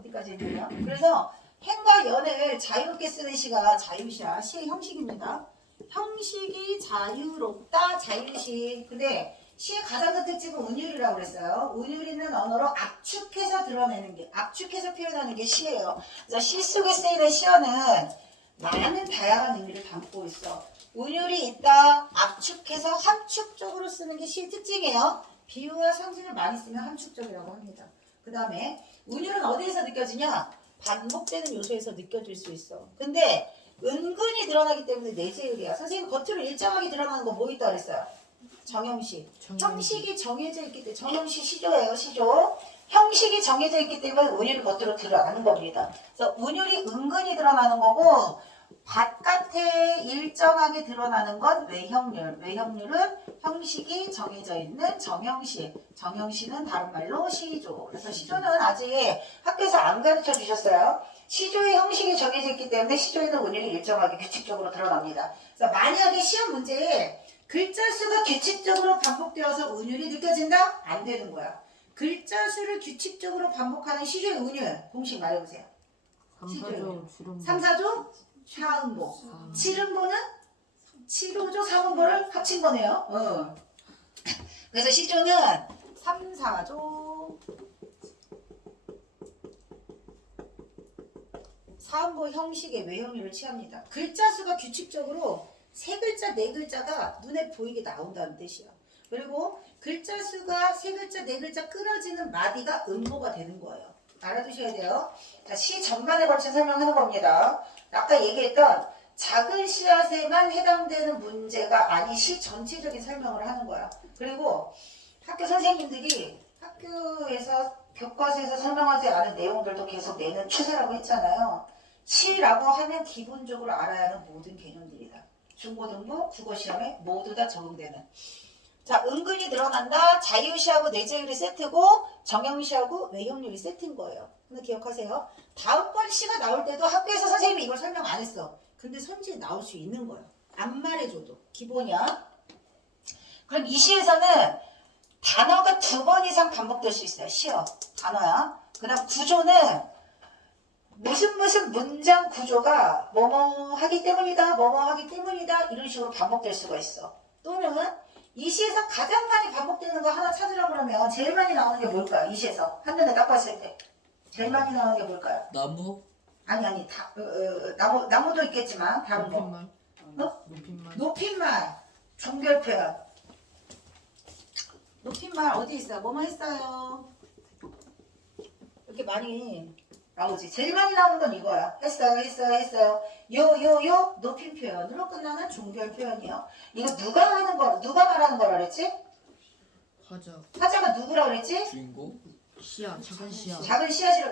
어디까지 있나요? 그래서 행과 연을 자유롭게 쓰는 시가 자유시야. 시의 형식입니다. 형식이 자유롭다, 자유시. 근데 시의 가장 큰 특징은 운율이라고 그랬어요. 운율이는 언어로 압축해서 드러내는 게, 압축해서 표현하는 게 시예요. 그래서 시 속에 쓰이는 시어는 많은 다양한 의미를 담고 있어. 운율이 있다, 압축해서 함축적으로 쓰는 게 시의 특징이에요. 비유와 상징을 많이 쓰면 함축적이라고 합니다. 그 다음에 운율은 어디에서 느껴지냐? 반복되는 요소에서 느껴질 수 있어. 근데 은근히 드러나기 때문에 내재율이야. 선생님 겉으로 일정하게 드러나는 거 뭐 있다 그랬어요? 정형식. 형식이 정해져 있기 때문에 정형식 시조예요. 시조. 형식이 정해져 있기 때문에 운율이 겉으로 드러나는 겁니다. 그래서 운율이 은근히 드러나는 거고 바깥에 일정하게 드러나는 건 외형률. 외형률은 형식이 정해져 있는 정형식. 정형식은 다른 말로 시조. 그래서 시조는 아직 학교에서 안 가르쳐 주셨어요. 시조의 형식이 정해져 있기 때문에 시조에는 운율이 일정하게 규칙적으로 드러납니다. 그래서 만약에 시험 문제에 글자 수가 규칙적으로 반복되어서 운율이 느껴진다? 안 되는 거야. 글자 수를 규칙적으로 반복하는 시조의 운율 공식 말해보세요. 3, 4조, 사음보. 7음보는 7호조, 3음보를 합친 거네요. 그래서 시조는 3, 4조, 4음보 형식의 외형률을 취합니다. 글자 수가 규칙적으로 세 글자, 네 글자가 눈에 보이게 나온다는 뜻이야. 그리고 글자 수가 세 글자, 네 글자 끊어지는 마디가 음보가 되는 거예요. 알아두셔야 돼요. 자, 시 전반에 걸쳐 설명하는 겁니다. 아까 얘기했던 작은 씨앗에만 해당되는 문제가 아닌 시 전체적인 설명을 하는 거야. 그리고 학교 선생님들이 학교에서 교과서에서 설명하지 않은 내용들도 계속 내는 추세라고 했잖아요. 시라고 하면 기본적으로 알아야 하는 모든 개념들이다. 중고등부, 국어시험에 모두 다 적용되는. 자, 은근히 드러난다. 자유시하고 내재율이 세트고 정형시하고 외형률이 세트인 거예요. 근데 기억하세요. 다음번 시가 나올 때도 학교에서 선생님이 이걸 설명 안 했어. 근데 선지에 나올 수 있는 거예요. 안 말해줘도. 기본이야. 그럼 이 시에서는 단어가 2번 이상 반복될 수 있어요. 시어. 단어야. 그 다음 구조는 무슨 문장 구조가 뭐뭐 하기 때문이다, 뭐뭐 하기 때문이다 이런 식으로 반복될 수가 있어. 또는 이 시에서 가장 많이 반복되는 거 하나 찾으라고 그러면 제일 많이 나오는 게 뭘까요? 이 시에서 한눈에 딱 봤을 때 제일 많이 나오는 게 뭘까요? 나무? 아니 나무도 있겠지만 다른 거. 높임말? 높임말, 종결 표현. 높임말 어디 있어요? 뭐뭐 했어요? 이렇게 많이 나오지. 제일 많이 나오는 건 이거야. 했어요. 요 높임 표현으로 끝나는 종결 표현이요. 이거 누가 말하는 거라 그랬지? 화자가 누구라 그랬지? 주인공? 시야, 작은 시야. 작은 씨앗이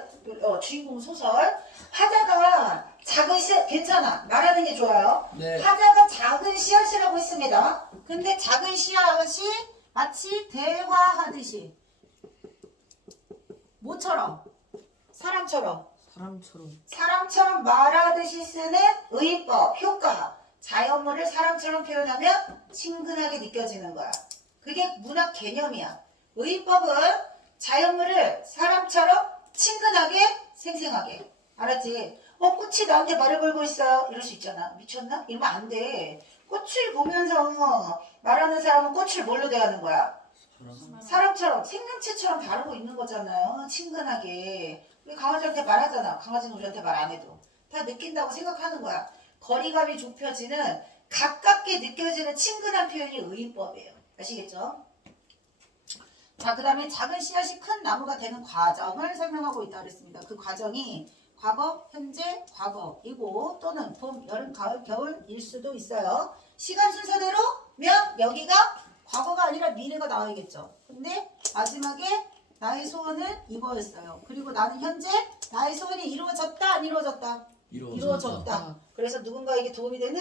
주인공 소설. 화자가 작은 씨앗 괜찮아. 말하는 게 좋아요. 네. 화자가 작은 씨앗이라고 했습니다. 근데 작은 씨앗이 마치 대화하듯이 뭐처럼? 사람처럼 말하듯이 쓰는 의법, 효과. 자연물을 사람처럼 표현하면 친근하게 느껴지는 거야. 그게 문학 개념이야. 의법은 자연물을 사람처럼 친근하게, 생생하게. 알았지? 꽃이 나한테 말을 걸고 있어요. 이럴 수 있잖아. 미쳤나? 이러면 안 돼. 꽃을 보면서 말하는 사람은 꽃을 뭘로 대하는 거야? 사람처럼, 생명체처럼 다루고 있는 거잖아요. 친근하게. 우리 강아지한테 말하잖아. 강아지는 우리한테 말 안 해도. 다 느낀다고 생각하는 거야. 거리감이 좁혀지는, 가깝게 느껴지는 친근한 표현이 의인법이에요. 아시겠죠? 자, 그 다음에 작은 씨앗이 큰 나무가 되는 과정을 설명하고 있다 그랬습니다. 그 과정이 과거, 현재, 과거이고 또는 봄, 여름, 가을, 겨울일 수도 있어요. 시간 순서대로면 여기가 과거가 아니라 미래가 나와야겠죠. 근데 마지막에 나의 소원은 이거였어요. 그리고 나는 현재 나의 소원이 이루어졌다, 안 이루어졌다? 이루어졌다. 그래서 누군가에게 도움이 되는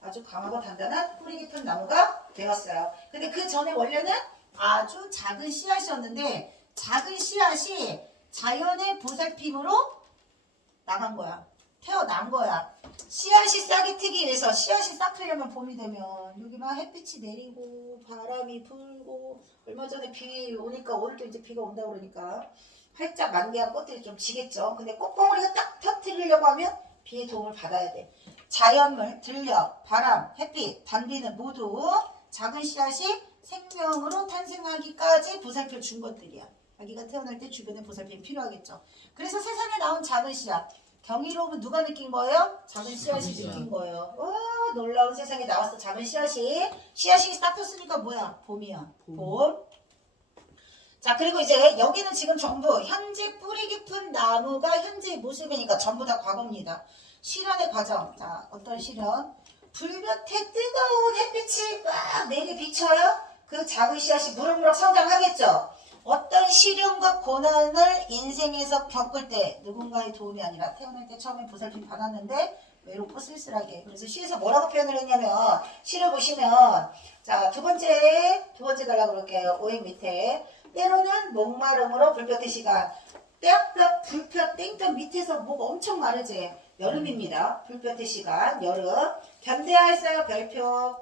아주 강하고 단단한 뿌리 깊은 나무가 되었어요. 근데 그 전에 원래는 아주 작은 씨앗이었는데 작은 씨앗이 자연의 보살핌으로 나간 거야. 태어난 거야. 씨앗이 싹이 트기 위해서 씨앗이 싹 트려면 봄이 되면 여기 막 햇빛이 내리고 바람이 불고 얼마 전에 비 오니까 오늘도 이제 비가 온다 그러니까 활짝 만개한 꽃들이 좀 지겠죠. 근데 꽃봉오리가 딱 터뜨리려고 하면 비의 도움을 받아야 돼. 자연물, 들녘, 바람, 햇빛, 단비는 모두 작은 씨앗이 생명으로 탄생하기까지 보살펴 준 것들이야. 아기가 태어날 때 주변에 보살핌이 필요하겠죠. 그래서 세상에 나온 작은 씨앗, 경이로움은 누가 느낀 거예요? 작은 씨앗이 씨앗. 느낀 거예요. 와, 놀라운 세상에 나왔어. 작은 씨앗이 딱 떴으니까 뭐야? 봄이야. 봄. 자, 그리고 이제 여기는 지금 전부 현재 뿌리 깊은 나무가 현재의 모습이니까 전부 다 과거입니다. 실현의 과정. 자, 어떤 실현? 불볕에 뜨거운 햇빛이 막 내리 비쳐요. 그 작은 씨앗이 무럭무럭 성장하겠죠. 어떤 시련과 고난을 인생에서 겪을 때 누군가의 도움이 아니라 태어날 때 처음에 보살핌 받았는데 외롭고 쓸쓸하게. 그래서 시에서 뭐라고 표현을 했냐면 시를 보시면 자, 두 번째 가려고 그럴게요. 오행 밑에 때로는 목마름으로 불볕의 시간. 떼약볕 불볕 땡볕 밑에서 목 엄청 마르지. 여름입니다. 불볕의 시간 여름. 견뎌야 했어요. 별표.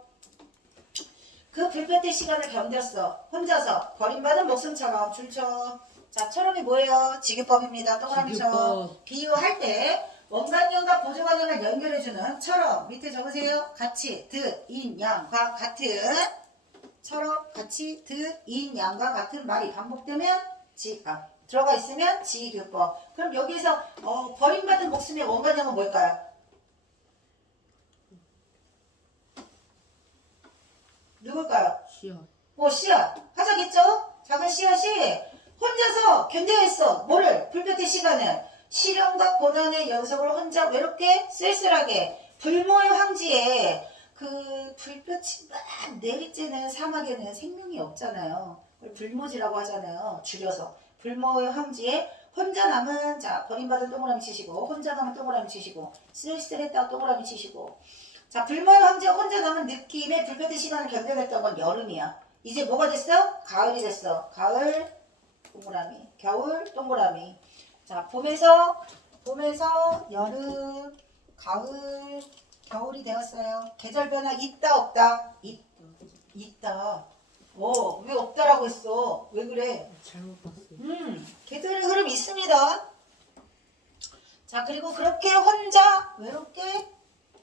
그 불볕의 시간을 견뎠어. 혼자서 버림받은 목숨처럼 줄쳐. 자, 처럼이 뭐예요? 지규법입니다. 동그라미처럼. 지규법. 비유할 때 원관념과 보조관념을 연결해주는 처럼. 밑에 적으세요. 같이 드, 인, 양과 같은 처럼 같이 드, 인, 양과 같은 말이 반복되면 들어가 있으면 지규법. 그럼 여기에서 버림받은 목숨의 원관념은 뭘까요? 누굴까요? 씨앗. 씨앗. 화자겠죠? 작은 씨앗이 혼자서 견뎌야 했어. 뭐를? 불볕의 시간을. 시련과 고난의 연속을 혼자 외롭게 쓸쓸하게 불모의 황지에 그 불볕이 막 내리쬐는 사막에는 생명이 없잖아요. 그걸 불모지라고 하잖아요. 줄여서. 불모의 황지에 혼자 남은 자 버림받은 동그라미 치시고 혼자 남은 동그라미 치시고 쓸쓸했다가 동그라미 치시고 자, 불모의 황제 혼자 남은 느낌의 불볕의 시간을 견뎌냈던 건 여름이야. 이제 뭐가 됐어? 가을이 됐어. 가을, 동그라미. 겨울, 동그라미. 자, 봄에서 여름, 가을, 겨울이 되었어요. 계절 변화 있다, 없다? 있다. 왜 없다라고 했어? 왜 그래? 잘못 봤어. 계절의 흐름 있습니다. 자, 그리고 그렇게 혼자 외롭게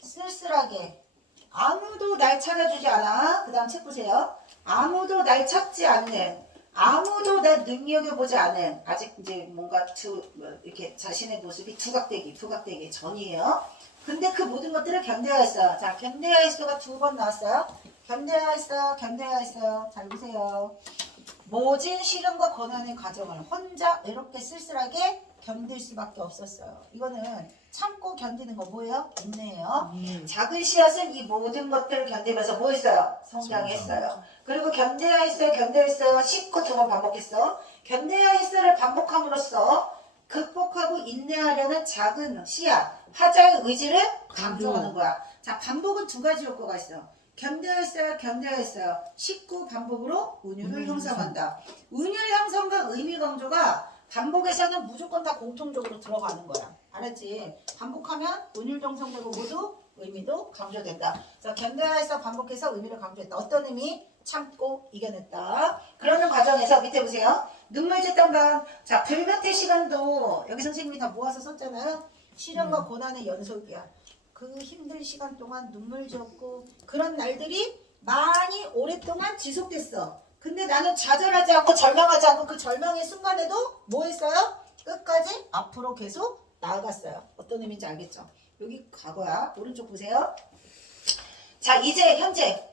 쓸쓸하게 아무도 날 찾아주지 않아. 그 다음 책 보세요. 아무도 날 찾지 않는 아무도 날 눈여겨보지 않은 아직 이제 뭔가 이렇게 자신의 모습이 두각되기 전이에요. 근데 그 모든 것들을 견뎌야 했어요. 자, 견뎌야 했어가 두 번 나왔어요. 견뎌야 했어요. 잘 보세요. 모진 시련과 고난의 과정을 혼자 외롭게 쓸쓸하게 견딜 수밖에 없었어요. 이거는 참고 견디는 거 뭐예요? 인내예요. 작은 씨앗은 이 모든 것들을 견디면서 뭐 했어요? 성장했어요. 그리고 견뎌야 했어요. 씹고 두 번 반복했어. 견뎌야 했어를 반복함으로써 극복하고 인내하려는 작은 씨앗, 화자의 의지를 강조하는 거야. 자, 반복은 두 가지 효과가 있어. 견뎌야 했어요. 19 반복으로 운율을 형성한다. 운율 형성과 의미 강조가 반복에서는 무조건 다 공통적으로 들어가는 거야. 알았지? 반복하면 운율 형성되고 모두 의미도 강조된다. 그래서 견뎌야 했어 반복해서 의미를 강조했다. 어떤 의미? 참고 이겨냈다. 그러는 과정에서 밑에 보세요. 눈물 짓던 밤. 자, 불볕의 시간도 여기 선생님이 다 모아서 썼잖아요. 시련과 고난의 연속이야. 그 힘든 시간 동안 눈물 지었고 그런 날들이 많이 오랫동안 지속됐어. 근데 나는 좌절하지 않고 절망하지 않고 그 절망의 순간에도 뭐 했어요? 끝까지 앞으로 계속 나아갔어요. 어떤 의미인지 알겠죠? 여기 과거야. 오른쪽 보세요. 자, 이제 현재.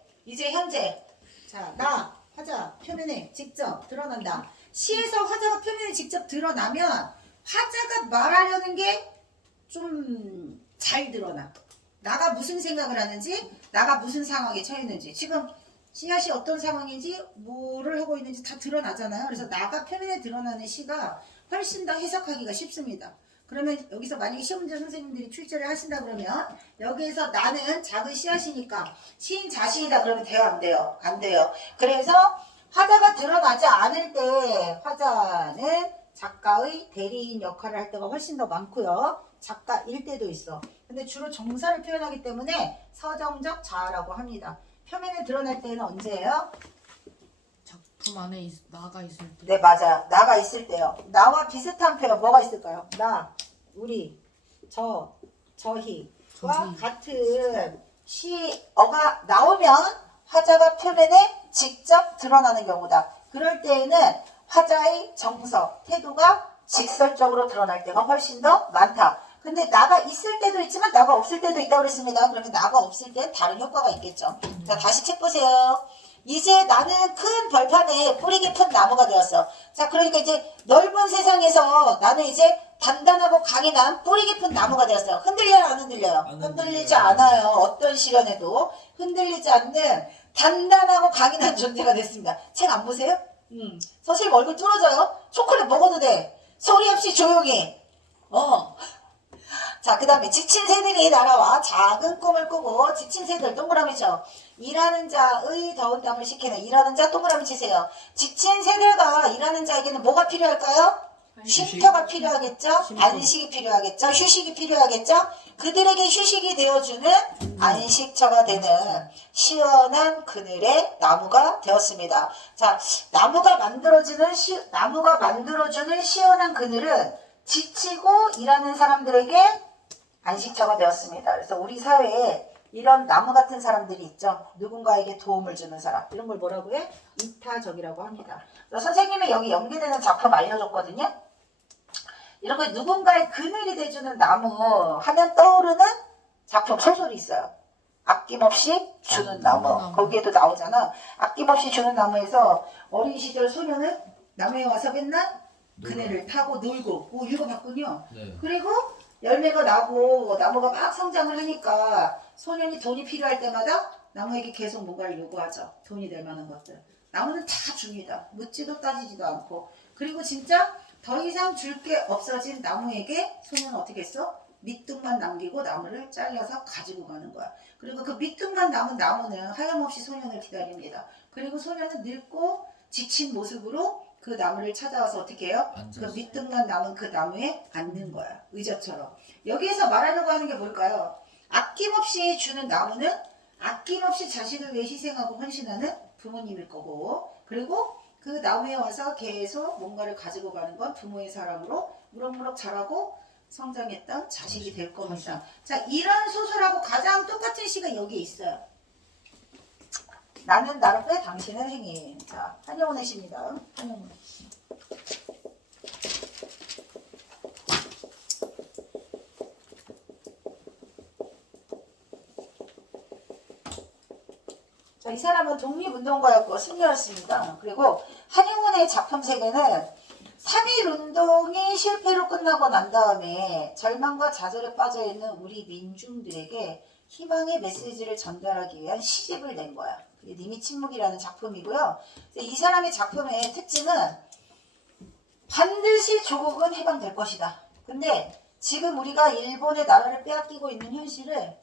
자, 나 화자 표면에 직접 드러난다. 시에서 화자가 표면에 직접 드러나면 화자가 말하려는 게 좀 잘 드러나. 나가 무슨 생각을 하는지, 나가 무슨 상황에 처했는지, 지금 씨앗이 어떤 상황인지, 뭐를 하고 있는지 다 드러나잖아요. 그래서 나가 표면에 드러나는 시가 훨씬 더 해석하기가 쉽습니다. 그러면 여기서 만약에 시험 문제 선생님들이 출제를 하신다 그러면 여기에서 나는 작은 씨앗이니까 시인 자신이다 그러면 돼요? 안 돼요? 안 돼요. 그래서 화자가 드러나지 않을 때 화자는 작가의 대리인 역할을 할 때가 훨씬 더 많고요. 작가일 때도 있어. 근데 주로 정사를 표현하기 때문에 서정적 자아라고 합니다. 표면에 드러날 때는 언제예요? 품 안에 나가 있을 때. 네, 맞아요. 나가 있을 때요. 나와 비슷한 표현 뭐가 있을까요? 나, 우리, 저희와 저희. 같은 시어가 나오면 화자가 표면에 직접 드러나는 경우다. 그럴 때에는 화자의 정서, 태도가 직설적으로 드러날 때가 훨씬 더 많다. 근데 나가 있을 때도 있지만 나가 없을 때도 있다고 그랬습니다. 그러면 나가 없을 때 다른 효과가 있겠죠. 자, 다시 책 보세요. 이제 나는 큰 벌판에 뿌리 깊은 나무가 되었어. 자, 그러니까 이제 넓은 세상에서 나는 이제 단단하고 강인한 뿌리 깊은 나무가 되었어요. 흔들려요, 안 흔들려요? 안 흔들리지 흔들려요. 않아요. 어떤 시련에도 흔들리지 않는 단단하고 강인한 존재가 됐습니다. 책 안 보세요? 선생님 얼굴 뚫어져요. 초콜릿 먹어도 돼. 소리 없이 조용히. 자, 그 다음에 지친 새들이 날아와 작은 꿈을 꾸고, 지친 새들 동그라미죠. 일하는 자의 더운 땀을 식히는, 일하는 자 동그라미 치세요. 지친 새들과 일하는 자에게는 뭐가 필요할까요? 쉼터가 필요하겠죠? 쉼터. 안식이 필요하겠죠? 휴식이 필요하겠죠? 그들에게 휴식이 되어주는 안식처가 되는 시원한 그늘의 나무가 되었습니다. 자, 나무가 만들어주는 시원한 그늘은 지치고 일하는 사람들에게 안식처가 되었습니다. 그래서 우리 사회에 이런 나무 같은 사람들이 있죠. 누군가에게 도움을 주는 사람. 이런 걸 뭐라고 해? 이타적이라고 합니다. 그래서 선생님이 여기 연계되는 작품 알려줬거든요. 이런 거 누군가의 그늘이 돼주는 나무 하면 떠오르는 작품 소설이 있어요. 아낌없이 주는 나무. 거기에도 나오잖아. 아낌없이 주는 나무에서 어린 시절 소녀는 나무에 와서 맨날 그네를 타고 놀고 읽어봤군요. 네. 그리고 열매가 나고 나무가 막 성장을 하니까 소년이 돈이 필요할 때마다 나무에게 계속 뭔가를 요구하죠. 돈이 될 만한 것들. 나무는 다 줍니다. 묻지도 따지지도 않고. 그리고 진짜 더 이상 줄 게 없어진 나무에게 소년은 어떻게 했어? 밑둥만 남기고 나무를 잘라서 가지고 가는 거야. 그리고 그 밑둥만 남은 나무는 하염없이 소년을 기다립니다. 그리고 소년은 늙고 지친 모습으로 그 나무를 찾아와서 어떻게 해요? 그 앉아서. 밑둥만 남은 그 나무에 앉는 거야. 의자처럼. 여기에서 말하려고 하는 게 뭘까요? 아낌없이 주는 나무는 아낌없이 자신을 위해 희생하고 헌신하는 부모님일 거고, 그리고 그 나무에 와서 계속 뭔가를 가지고 가는 건 부모의 사랑으로 무럭무럭 자라고 성장했던 자식이 될 겁니다. 자, 이런 소설하고 가장 똑같은 시가 여기에 있어요. 나는 나를 빼 당신은 행인. 자, 한영훈의 시입니다. 한영훈. 자, 이 사람은 독립운동가였고 승려였습니다. 그리고 한영훈의 작품 세계는 3.1운동이 실패로 끝나고 난 다음에 절망과 좌절에 빠져있는 우리 민중들에게 희망의 메시지를 전달하기 위한 시집을 낸 거야. 그게 님이 침묵이라는 작품이고요. 이 사람의 작품의 특징은 반드시 조국은 해방될 것이다. 근데 지금 우리가 일본의 나라를 빼앗기고 있는 현실을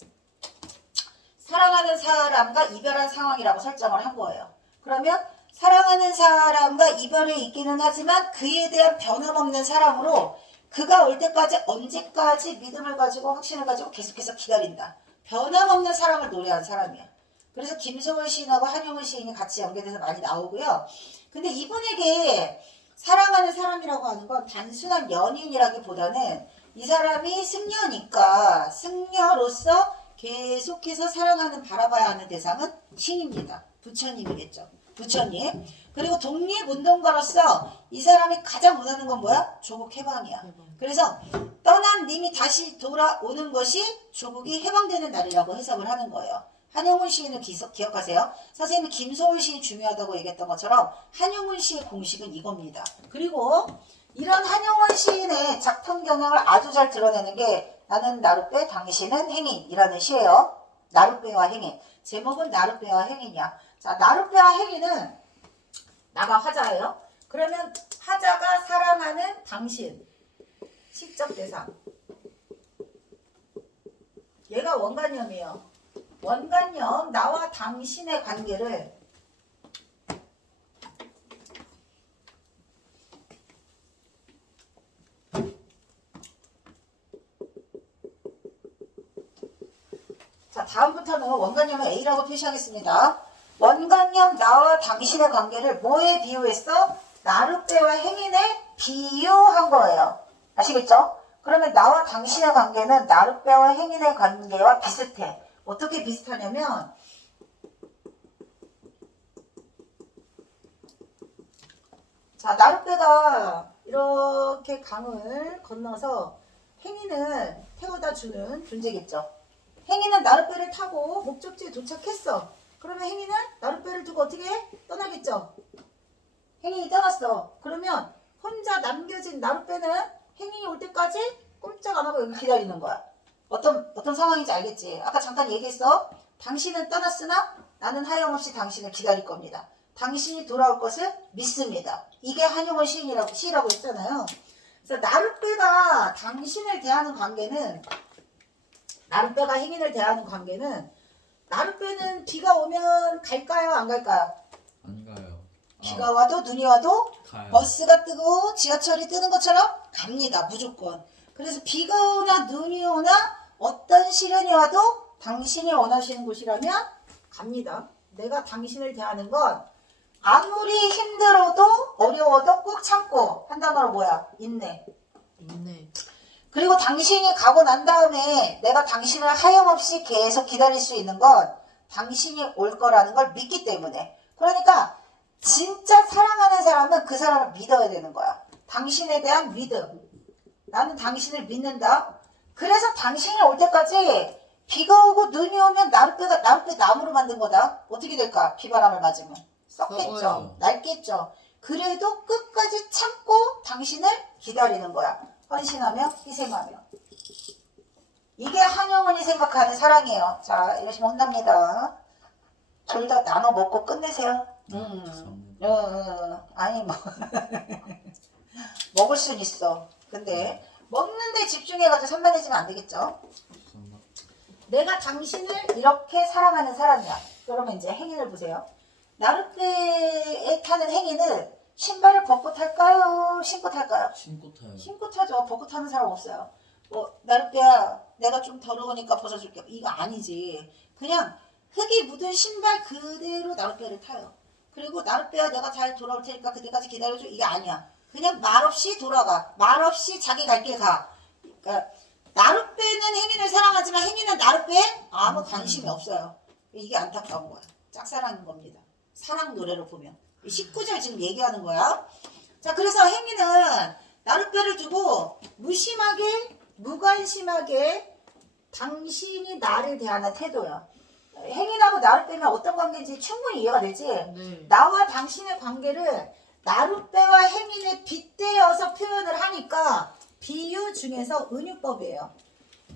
사랑하는 사람과 이별한 상황이라고 설정을 한 거예요. 그러면 사랑하는 사람과 이별에 있기는 하지만 그에 대한 변함없는 사랑으로 그가 올 때까지 언제까지 믿음을 가지고 확신을 가지고 계속해서 기다린다. 변함없는 사랑을 노래한 사람이야. 그래서 김소월 시인하고 한용운 시인이 같이 연계돼서 많이 나오고요. 근데 이분에게 사랑하는 사람이라고 하는 건 단순한 연인이라기보다는 이 사람이 승려니까 승려로서 계속해서 사랑하는 바라봐야 하는 대상은 신입니다. 부처님이겠죠. 부처님. 그리고 독립운동가로서 이 사람이 가장 원하는 건 뭐야? 조국 해방이야. 그래서 떠난 님이 다시 돌아오는 것이 조국이 해방되는 날이라고 해석을 하는 거예요. 한용운 시인을 기억하세요. 선생님이 김소월 시인 중요하다고 얘기했던 것처럼 한용운 시의 공식은 이겁니다. 그리고 이런 한용운 시인의 작품 경향을 아주 잘 드러내는 게 나는 나룻배 당신은 행인이라는 시예요. 나룻배와 행인. 제목은 나룻배와 행인이야. 자, 나룻배와 행인은 나가 화자예요. 그러면 화자가 사랑하는 당신 시적 대상. 얘가 원간염이에요. 원간염 나와 당신의 관계를 자, 다음부터는 원간염을 A라고 표시하겠습니다. 원광염 나와 당신의 관계를 뭐에 비유했어? 나룻배와 행인에 비유한 거예요. 아시겠죠? 그러면 나와 당신의 관계는 나룻배와 행인의 관계와 비슷해. 어떻게 비슷하냐면 자, 나룻배가 이렇게 강을 건너서 행인을 태워다 주는 존재겠죠. 행인은 나룻배를 타고 목적지에 도착했어. 그러면 행인은 나룻배를 두고 어떻게 해? 떠나겠죠. 행인이 떠났어. 그러면 혼자 남겨진 나룻배는 행인이 올 때까지 꼼짝 안 하고 여기 기다리는 거야. 어떤 상황인지 알겠지? 아까 잠깐 얘기했어. 당신은 떠났으나 나는 하염없이 당신을 기다릴 겁니다. 당신이 돌아올 것을 믿습니다. 이게 한용운 시라고 했잖아요. 그래서 나룻배가 당신을 대하는 관계는, 나룻배가 행인을 대하는 관계는, 나룻배는 비가 오면 갈까요? 안 갈까요? 안 가요. 비가 와도 눈이 와도 가요. 버스가 뜨고 지하철이 뜨는 것처럼 갑니다. 무조건. 그래서 비가 오나 눈이 오나 어떤 시련이 와도 당신이 원하시는 곳이라면 갑니다. 내가 당신을 대하는 건 아무리 힘들어도 어려워도 꾹 참고 한 단어로 뭐야? 인내. 있네. 그리고 당신이 가고 난 다음에 내가 당신을 하염없이 계속 기다릴 수 있는 건 당신이 올 거라는 걸 믿기 때문에. 그러니까 진짜 사랑하는 사람은 그 사람을 믿어야 되는 거야. 당신에 대한 믿음. 나는 당신을 믿는다. 그래서 당신이 올 때까지 비가 오고 눈이 오면 나룻배 나무로 만든 거다. 어떻게 될까? 비바람을 맞으면. 썩겠죠. 썩어요. 낡겠죠. 그래도 끝까지 참고 당신을 기다리는 거야. 헌신하며 희생하며. 이게 한영원이 생각하는 사랑이에요. 자, 이러시면 혼납니다. 둘 다 나눠 먹고 끝내세요. 죄송합니다. 아니 뭐 먹을 순 있어. 근데 먹는데 집중해가지고 산만해지면 안 되겠죠. 죄송합니다. 내가 당신을 이렇게 사랑하는 사람이야. 그러면 이제 행인을 보세요. 나룻배에 타는 행인은 신발을 벗고 탈까요? 신고 탈까요? 신고 타요. 신고 타죠. 벗고 타는 사람 없어요. 뭐 나룻배야 내가 좀 더러우니까 벗어줄게. 이거 아니지. 그냥 흙이 묻은 신발 그대로 나룻배를 타요. 그리고 나룻배야 내가 잘 돌아올 테니까 그때까지 기다려줘. 이게 아니야. 그냥 말없이 돌아가. 말없이 자기 갈 길 가. 그러니까 나룻배는 행인을 사랑하지만 행인은 나룻배에 아무 관심이 없어요. 이게 안타까운 거야. 짝사랑인 겁니다. 사랑 노래로 보면. 19절 지금 얘기하는 거야. 자, 그래서 행인은 나룻배를 두고 무심하게, 무관심하게 당신이 나를 대하는 태도야. 행인하고 나룻배면 어떤 관계인지 충분히 이해가 되지? 네. 나와 당신의 관계를 나룻배와 행인에 빗대어서 표현을 하니까 비유 중에서 은유법이에요.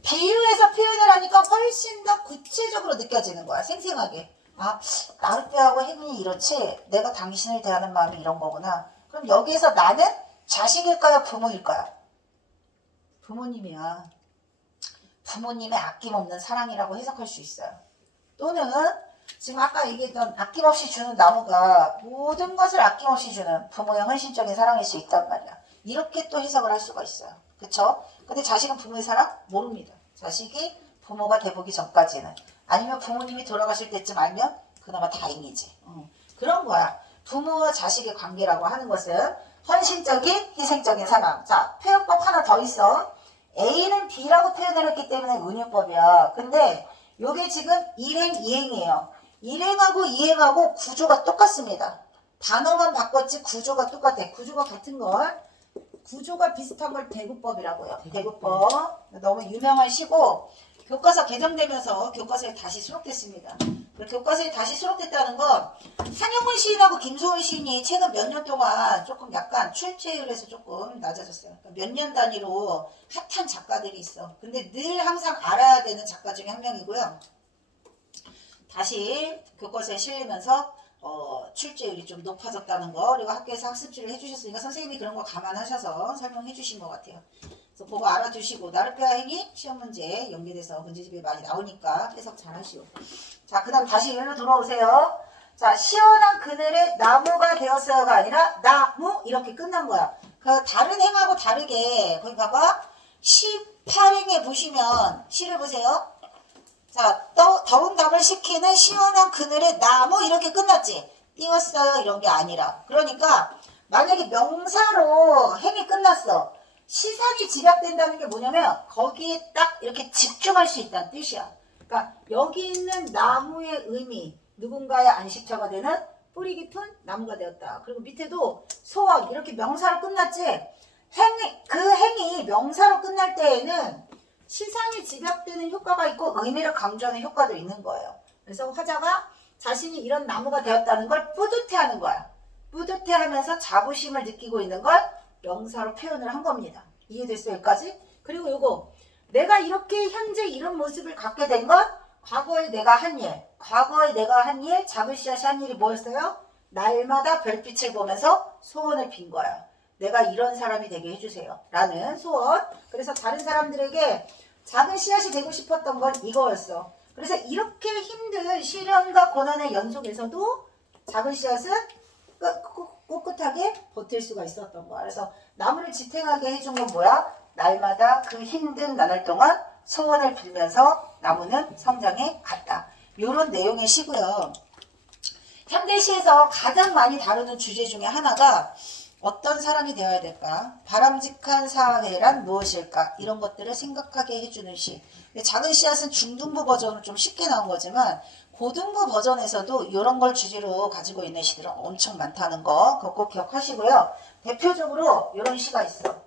비유해서 표현을 하니까 훨씬 더 구체적으로 느껴지는 거야. 생생하게. 아, 나룻배하고 행인이 이렇지? 내가 당신을 대하는 마음이 이런 거구나. 그럼 여기에서 나는 자식일까요? 부모일까요? 부모님이야. 부모님의 아낌없는 사랑이라고 해석할 수 있어요. 또는 지금 아까 얘기했던 아낌없이 주는 나무가 모든 것을 아낌없이 주는 부모의 헌신적인 사랑일 수 있단 말이야. 이렇게 또 해석을 할 수가 있어요. 그쵸? 근데 자식은 부모의 사랑? 모릅니다. 자식이 부모가 돼보기 전까지는. 아니면 부모님이 돌아가실 때쯤 알면 그나마 다행이지. 그런 거야. 부모와 자식의 관계라고 하는 것은 헌신적인 희생적인 사랑. 자, 표현법 하나 더 있어. A는 B라고 표현을 했기 때문에 은유법이야. 근데 요게 지금 일행, 이행이에요. 일행하고 이행하고 구조가 똑같습니다. 단어만 바꿨지 구조가 똑같아. 구조가 같은 걸, 구조가 비슷한 걸 대구법이라고 해요. 대구법. 너무 유명한 시고 교과서 개정되면서 교과서에 다시 수록됐습니다. 교과서에 다시 수록됐다는 건 한영훈 시인하고 김소은 시인이 최근 몇 년 동안 조금 약간 출제율에서 조금 낮아졌어요. 몇 년 단위로 핫한 작가들이 있어. 근데 늘 항상 알아야 되는 작가 중에 한 명이고요. 다시 교과서에 실리면서 출제율이 좀 높아졌다는 거, 그리고 학교에서 학습지를 해주셨으니까 선생님이 그런 거 감안하셔서 설명해 주신 것 같아요. 그래서 그거 알아두시고 나룻배와 행이 시험 문제에 연계돼서 문제집에 많이 나오니까 해석 잘 하시오. 자, 그 다음 다시 일로 돌아오세요. 자, 시원한 그늘의 나무가 되었어요가 아니라 나무 이렇게 끝난 거야. 그 다른 행하고 다르게 거기 봐봐. 18행에 보시면 시를 보세요. 자, 더운 담을 식히는 시원한 그늘에 나무 이렇게 끝났지. 띄웠어요 이런 게 아니라. 그러니까 만약에 명사로 행이 끝났어. 시상이 집약된다는 게 뭐냐면 거기에 딱 이렇게 집중할 수 있다는 뜻이야. 그러니까 여기 있는 나무의 의미, 누군가의 안식처가 되는 뿌리 깊은 나무가 되었다. 그리고 밑에도 소원 이렇게 명사로 끝났지. 그 행이 명사로 끝날 때에는 시상이 집약되는 효과가 있고 의미를 강조하는 효과도 있는 거예요. 그래서 화자가 자신이 이런 나무가 되었다는 걸 뿌듯해하는 거야. 뿌듯해하면서 자부심을 느끼고 있는 걸 명사로 표현을 한 겁니다. 이해됐어요 여기까지? 그리고 요거 내가 이렇게 현재 이런 모습을 갖게 된 건 과거에 내가 한 일, 과거에 내가 한 일, 작은 씨앗이 한 일이 뭐였어요? 날마다 별빛을 보면서 소원을 빈 거야. 내가 이런 사람이 되게 해주세요 라는 소원. 그래서 다른 사람들에게 작은 씨앗이 되고 싶었던 건 이거였어. 그래서 이렇게 힘든 시련과 고난의 연속에서도 작은 씨앗은 꿋꿋하게 버틸 수가 있었던 거야. 그래서 나무를 지탱하게 해준 건 뭐야? 날마다 그 힘든 나날 동안 소원을 빌면서 나무는 성장해 갔다. 이런 내용의 시고요. 현대시에서 가장 많이 다루는 주제 중에 하나가 어떤 사람이 되어야 될까? 바람직한 사회란 무엇일까? 이런 것들을 생각하게 해주는 시. 작은 씨앗은 중등부 버전으로 좀 쉽게 나온 거지만 고등부 버전에서도 이런 걸 주제로 가지고 있는 시들은 엄청 많다는 거 그거 꼭 기억하시고요. 대표적으로 이런 시가 있어.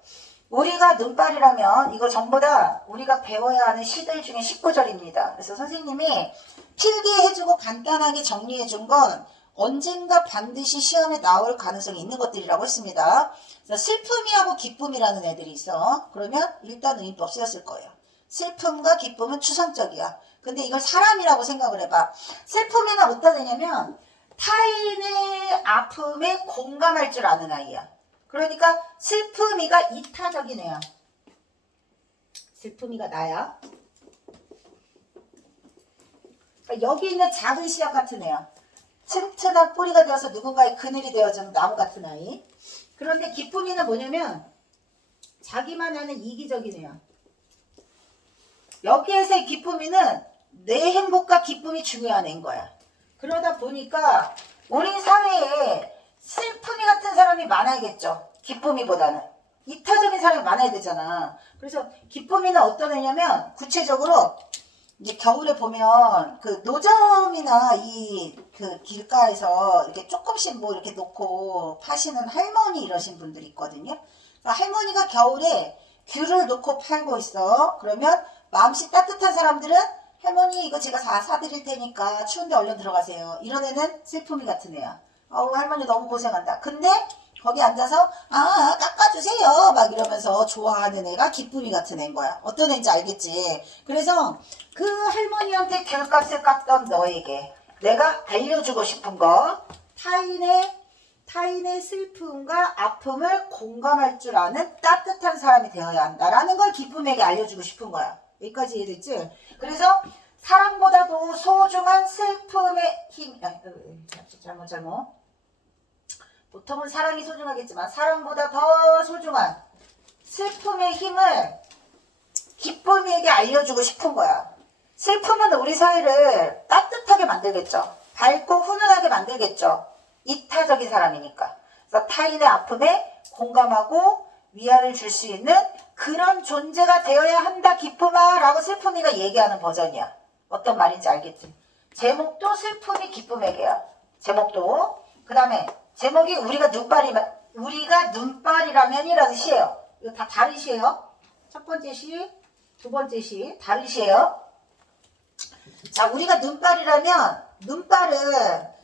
우리가 눈발이라면 이거 전부 다 우리가 배워야 하는 시들 중에 19절입니다. 그래서 선생님이 필기해주고 간단하게 정리해준 건 언젠가 반드시 시험에 나올 가능성이 있는 것들이라고 했습니다. 그래서 슬픔이하고 기쁨이라는 애들이 있어. 그러면 일단 의인법 쓰였을 거예요. 슬픔과 기쁨은 추상적이야. 근데 이걸 사람이라고 생각을 해봐. 슬픔에는 어떤 애냐면 타인의 아픔에 공감할 줄 아는 아이야. 그러니까 슬픔이가 이타적인 애야. 슬픔이가 나야. 그러니까 여기 있는 작은 씨앗 같은 애야. 튼튼한 뿌리가 되어서 누군가의 그늘이 되어주는 나무 같은 아이. 그런데 기쁨이는 뭐냐면 자기만 아는 이기적인 애야. 여기에서의 기쁨이는 내 행복과 기쁨이 중요한 애인 거야. 그러다 보니까 우리 사회에 슬픔이 같은 사람이 많아야겠죠. 기쁨이보다는. 이타적인 사람이 많아야 되잖아. 그래서 기쁨이는 어떤 애냐면 구체적으로 이제 겨울에 보면 그 노점이나 이 그 길가에서 이렇게 조금씩 뭐 이렇게 놓고 파시는 할머니 이러신 분들이 있거든요. 그러니까 할머니가 겨울에 귤을 놓고 팔고 있어. 그러면 마음씨 따뜻한 사람들은 할머니 이거 제가 다 사드릴 테니까 추운데 얼른 들어가세요. 이런 애는 슬픔이 같은 애야. 할머니 너무 고생한다. 근데 거기 앉아서 깎아주세요 막 이러면서 좋아하는 애가 기쁨이 같은 애인 거야. 어떤 애인지 알겠지. 그래서 그 할머니한테 귤값을 깎던 너에게 내가 알려주고 싶은 거 타인의 슬픔과 아픔을 공감할 줄 아는 따뜻한 사람이 되어야 한다라는 걸 기쁨에게 알려주고 싶은 거야. 여기까지 이해됐지? 그래서 사랑보다도 소중한 슬픔의 힘 잘못 보통은 사랑이 소중하겠지만 사랑보다 더 소중한 슬픔의 힘을 기쁨에게 알려주고 싶은 거야. 슬픔은 우리 사회를 따뜻하게 만들겠죠. 밝고 훈훈하게 만들겠죠. 이타적인 사람이니까. 그래서 타인의 아픔에 공감하고 위안을 줄 수 있는 그런 존재가 되어야 한다 기쁨아 라고 슬픔이가 얘기하는 버전이야. 어떤 말인지 알겠지? 제목도 슬픔이 기쁨에게야. 제목도. 그 다음에 제목이 우리가 눈발이라면이라는 시예요. 이거 다 다른 시예요. 첫 번째 시, 두 번째 시 다른 시예요. 자, 우리가 눈발이라면 눈발은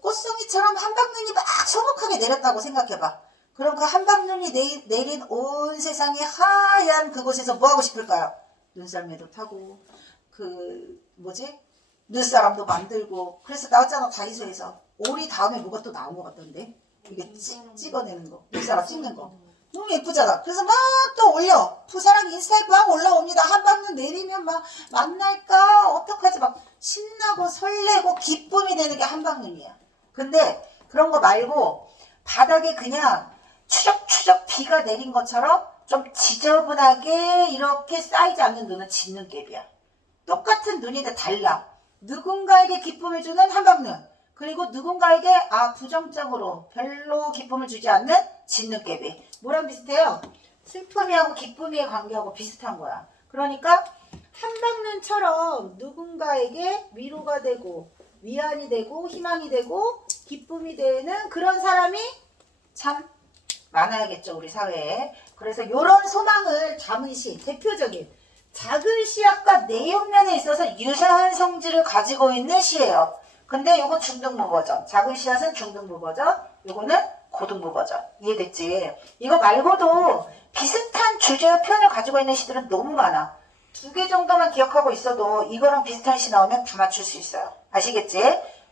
꽃송이처럼 한방눈이 막 소복하게 내렸다고 생각해봐. 그럼 그 한방눈이 내린 온 세상의 하얀 그곳에서 뭐 하고 싶을까요? 눈썰매도 타고 눈사람도 만들고. 그래서 나왔잖아 다이소에서. 오리 다음에 뭐가 또 나온 것 같던데. 이게 찍어내는 거. 눈사람 찍는 거. 너무 예쁘잖아. 그래서 막 또 올려. 부사랑 인스타에 막 올라옵니다. 한방눈 내리면 막 만날까? 어떡하지? 막 신나고 설레고 기쁨이 되는 게 한방눈이야. 근데 그런 거 말고 바닥에 그냥 추적추적 비가 내린 것처럼 좀 지저분하게 이렇게 쌓이지 않는 눈은 짙눈깨비야. 똑같은 눈인데 달라. 누군가에게 기쁨을 주는 한방눈. 그리고 누군가에게 부정적으로 별로 기쁨을 주지 않는 진눈깨비. 뭐랑 비슷해요? 슬픔이하고 기쁨의 관계하고 비슷한 거야. 그러니까 한방눈처럼 누군가에게 위로가 되고 위안이 되고 희망이 되고 기쁨이 되는 그런 사람이 참 많아야겠죠, 우리 사회에. 그래서 이런 소망을 담은 시, 대표적인 작은 시약과 내용면에 있어서 유사한 성질을 가지고 있는 시예요. 근데 이건 중등부 버전, 작은 씨앗은 중등부 버전, 이거는 고등부 버전. 이해됐지? 이거 말고도 비슷한 주제와 표현을 가지고 있는 시들은 너무 많아. 2개 정도만 기억하고 있어도 이거랑 비슷한 시 나오면 다 맞출 수 있어요. 아시겠지?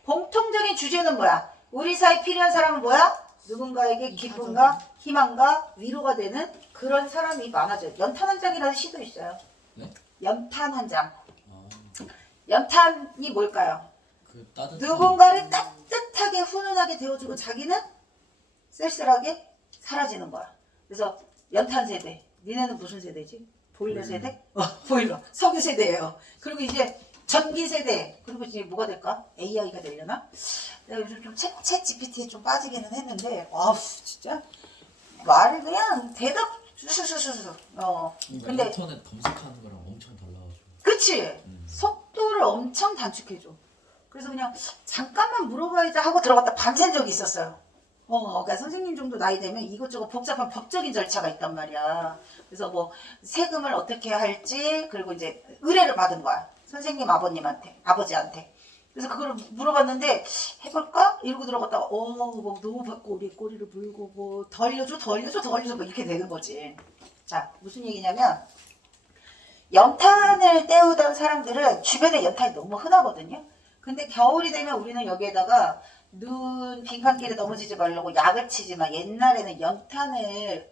공통적인 주제는 뭐야? 우리 사이 필요한 사람은 뭐야? 누군가에게 기쁨과 희망과 위로가 되는 그런 사람이 많아져요. 연탄 한 장이라는 시도 있어요. 네? 연탄 한 장. 아, 연탄이 뭘까요? 그 따뜻한 누군가를 따뜻하게 훈훈하게 데워주고 자기는 쓸쓸하게 사라지는 거야. 그래서 연탄 세대. 니네는 무슨 세대지? 보일러 세대? 보일러. 석유 세대예요. 그리고 이제 전기 세대. 그리고 이제 뭐가 될까? AI가 되려나? 내가 요즘 좀 챗 GPT에 좀 빠지기는 했는데 진짜 말을 그냥 대답 수수수수. 근데 인터넷 검색하는 거랑 엄청 달라가지고. 그치? 속도를 엄청 단축해줘. 그래서 그냥 잠깐만 물어봐야지 하고 들어갔다 밤샌 적이 있었어요. 그러니까 선생님 정도 나이 되면 이것저것 복잡한 법적인 절차가 있단 말이야. 그래서 뭐 세금을 어떻게 할지, 그리고 이제 의뢰를 받은 거야. 선생님 아버지한테. 그래서 그걸 물어봤는데 해볼까? 이러고 들어갔다가 뭐 너무 받고 꼬리를 물고 뭐 더 알려줘 뭐 이렇게 되는 거지. 자, 무슨 얘기냐면 연탄을 때우던 사람들은 주변에 연탄이 너무 흔하거든요. 근데 겨울이 되면 우리는 여기에다가 눈 빈칸길에 넘어지지 말라고 약을 치지만 옛날에는 연탄을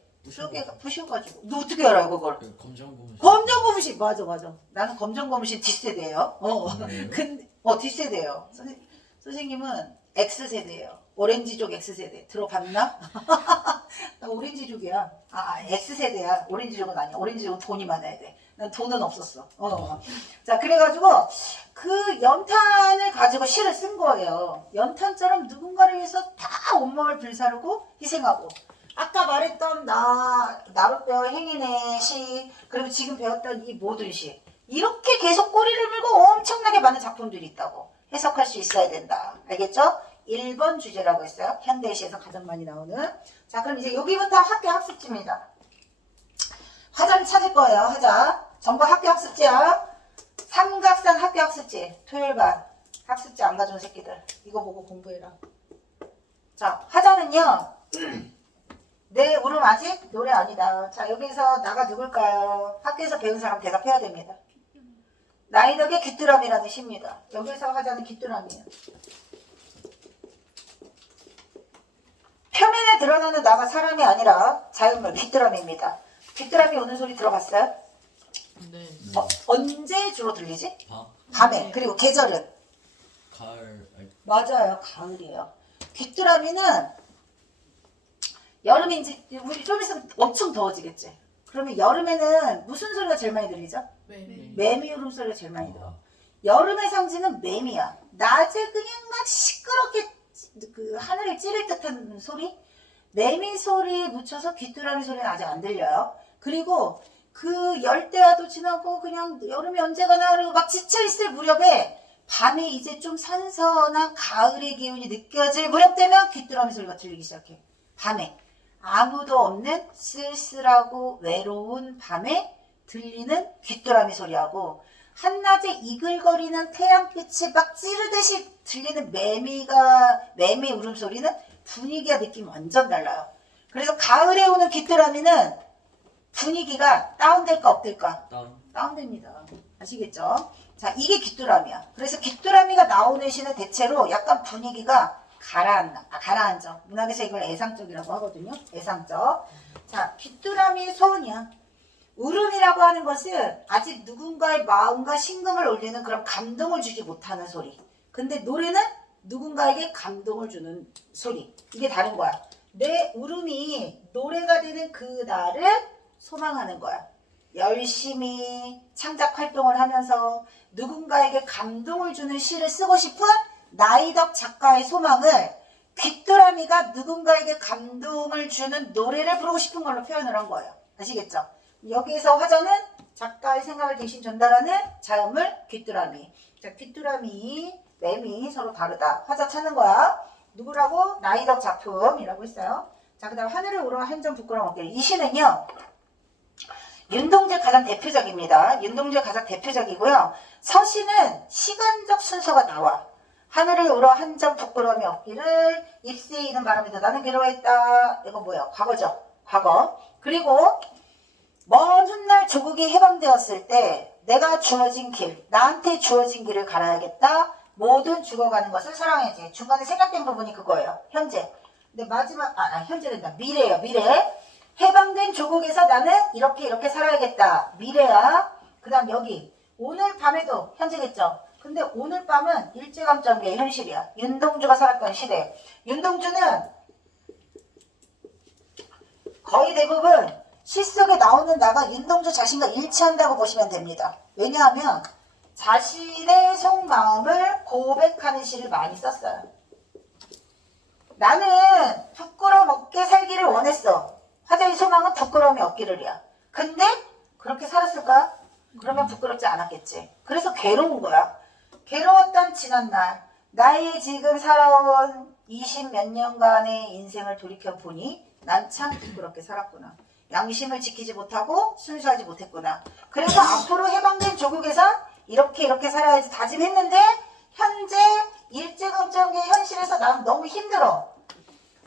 부셔가지고 너 어떻게 알아요 그걸? 그 검정고무신. 검정고무신 맞아. 나는 검정고무신 뒷세대예요. 그래요? 근데 뒷세대예요. 선생님은 X세대예요. 오렌지족 X세대 들어봤나? 나 오렌지족이야. X세대야. 오렌지족은 아니야. 오렌지족은 돈이 많아야 돼. 난 돈은 없었어. 자, 그래가지고 그 연탄을 가지고 시를 쓴 거예요. 연탄처럼 누군가를 위해서 다 온몸을 불사르고 희생하고. 아까 말했던 나로 배워 행인의 시, 그리고 지금 배웠던 이 모든 시. 이렇게 계속 꼬리를 물고 엄청나게 많은 작품들이 있다고 해석할 수 있어야 된다. 알겠죠? 1번 주제라고 했어요. 현대시에서 가장 많이 나오는. 자, 그럼 이제 여기부터 학교 학습지입니다. 화자를 찾을 거예요. 화자. 전부 학교 학습지야. 삼각산 학교 학습지. 토요일반 학습지 안 가져온 새끼들. 이거 보고 공부해라. 자, 화자는요. 네, 울음 아직 노래 아니다. 자, 여기서 나가 누굴까요? 학교에서 배운 사람 대답해야 됩니다. 나이덕의 귀뚜라미라는 시입니다. 여기서 화자는 귀뚜라미예요. 표면에 드러나는 나가 사람이 아니라 자연물 귀뚜라미입니다. 귀뚜라미 우는 소리 들어봤어요? 네. 언제 주로 들리지? 밤? 밤에. 그리고 계절은? 가을. 맞아요. 가을이에요. 귀뚜라미는 여름인지 우리 좀 있으면 엄청 더워지겠지. 그러면 여름에는 무슨 소리가 제일 많이 들리죠? 매미 울음소리가 제일 많이 들어. 여름의 상징은 매미야. 낮에 그냥 막 시끄럽게 그 하늘을 찌를 듯한 소리? 매미 소리 묻혀서 귀뚜라미 소리는 아직 안 들려요. 그리고 그 열대야도 지나고 그냥 여름이 언제 가나 그러고 막 지쳐있을 무렵에 밤에 이제 좀 선선한 가을의 기운이 느껴질 무렵 되면 귀뚜라미 소리가 들리기 시작해. 밤에. 아무도 없는 쓸쓸하고 외로운 밤에 들리는 귀뚜라미 소리하고 한낮에 이글거리는 태양빛이 막 찌르듯이 들리는 매미 울음소리는 분위기와 느낌이 완전 달라요. 그래서 가을에 오는 귀뚜라미는 분위기가 다운될까 업될까? 다운됩니다. 아시겠죠? 자, 이게 귀뚜라미야. 그래서 귀뚜라미가 나오는 시는 대체로 약간 분위기가 가라앉아. 문학에서 이걸 애상적이라고 하거든요. 애상적. 자, 귀뚜라미의 소원이야. 울음이라고 하는 것은 아직 누군가의 마음과 심금을 울리는 그런 감동을 주지 못하는 소리. 근데 노래는 누군가에게 감동을 주는 소리. 이게 다른 거야. 내 울음이 노래가 되는 그 날을 소망하는 거야. 열심히 창작 활동을 하면서 누군가에게 감동을 주는 시를 쓰고 싶은 나이덕 작가의 소망을 귀뚜라미가 누군가에게 감동을 주는 노래를 부르고 싶은 걸로 표현을 한 거예요. 아시겠죠? 여기에서 화자는 작가의 생각을 대신 전달하는 자음을 귀뚜라미. 자, 귀뚜라미, 매미 서로 다르다. 화자 찾는 거야. 누구라고? 나이덕 작품이라고 했어요. 자, 그 다음 하늘을 우러 한 점 부끄러움 없기를. 이 시는요, 윤동주의 가장 대표적입니다. 윤동주의 가장 대표적이고요. 서시는 시간적 순서가 나와. 하늘을 우러 한 점 부끄러움이 없기를 입새에 있는 바람에도 나는 괴로워했다. 이거 뭐야? 과거죠. 과거. 그리고 먼 훗날 조국이 해방되었을 때 내가 주어진 길, 나한테 주어진 길을 갈아야겠다. 모든 죽어가는 것을 사랑해야지. 중간에 생략된 부분이 그거예요. 현재. 근데 마지막, 현재된다. 미래예요. 미래. 해방된 조국에서 나는 이렇게 살아야겠다. 미래야. 그 다음 여기. 오늘 밤에도 현재겠죠. 근데 오늘 밤은 일제감정기의 현실이야. 윤동주가 살았던 시대. 윤동주는 거의 대부분 시 속에 나오는 나가 윤동주 자신과 일치한다고 보시면 됩니다. 왜냐하면 자신의 속마음을 고백하는 시를 많이 썼어요. 나는 부끄럼 없게 살기를 원했어. 화자의 소망은 부끄러움이 없기를이야. 근데 그렇게 살았을까? 그러면 부끄럽지 않았겠지. 그래서 괴로운 거야. 괴로웠던 지난날, 나의 지금 살아온 20 몇 년간의 인생을 돌이켜보니 난 참 부끄럽게 살았구나. 양심을 지키지 못하고 순수하지 못했구나. 그래서 앞으로 해방된 조국에선 이렇게 살아야지 다짐했는데 현재 일제감정기의 현실에서 난 너무 힘들어.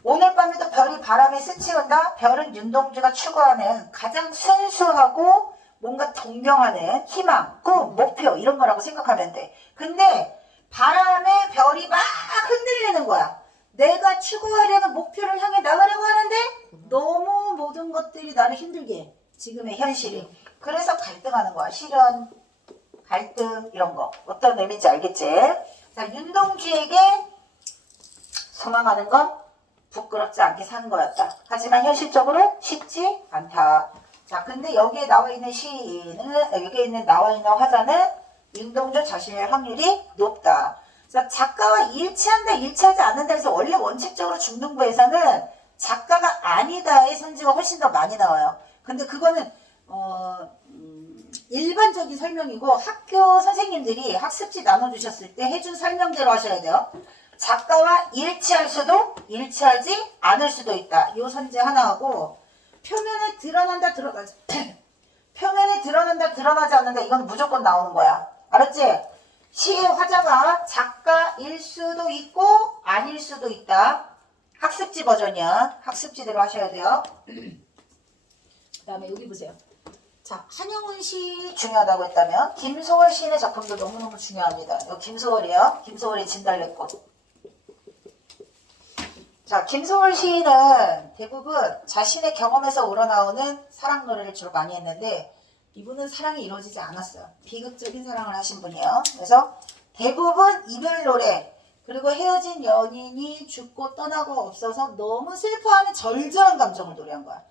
오늘 밤에도 별이 바람에 스치온다. 별은 윤동주가 추구하는 가장 순수하고 뭔가 동경하는 희망, 꿈, 목표 이런 거라고 생각하면 돼. 근데 바람에 별이 막 흔들리는 거야. 내가 추구하려는 목표를 향해 나가려고 하는데 너무 모든 것들이 나를 힘들게 해. 지금의 현실이. 그래서 갈등하는 거야. 실현, 갈등 이런 거. 어떤 의미인지 알겠지? 자, 윤동주에게 소망하는 건 부끄럽지 않게 사는 거였다. 하지만 현실적으로 쉽지 않다. 자, 근데 여기에 나와 있는 나와 있는 화자는 윤동주 자신의 확률이 높다. 자, 작가와 일치한다, 일치하지 않는다 해서 원래 원칙적으로 중등부에서는 작가가 아니다의 선지가 훨씬 더 많이 나와요. 근데 그거는 일반적인 설명이고 학교 선생님들이 학습지 나눠주셨을 때 해준 설명대로 하셔야 돼요. 작가와 일치할 수도 일치하지 않을 수도 있다. 요 선지 하나 하고 표면에 드러난다 표면에 드러나지 않는다. 이건 무조건 나오는 거야. 알았지? 시의 화자가 작가일 수도 있고 아닐 수도 있다. 학습지 버전이야. 학습지대로 하셔야 돼요. 그 다음에 여기 보세요. 자, 한영훈 시 중요하다고 했다면 김소월 시인의 작품도 너무너무 중요합니다. 여기 김소월이에요. 김소월의 진달래꽃. 자, 김소월 시인은 대부분 자신의 경험에서 우러나오는 사랑 노래를 주로 많이 했는데 이분은 사랑이 이루어지지 않았어요. 비극적인 사랑을 하신 분이에요. 그래서 대부분 이별 노래, 그리고 헤어진 연인이 죽고 떠나고 없어서 너무 슬퍼하는 절절한 감정을 노래한 거야.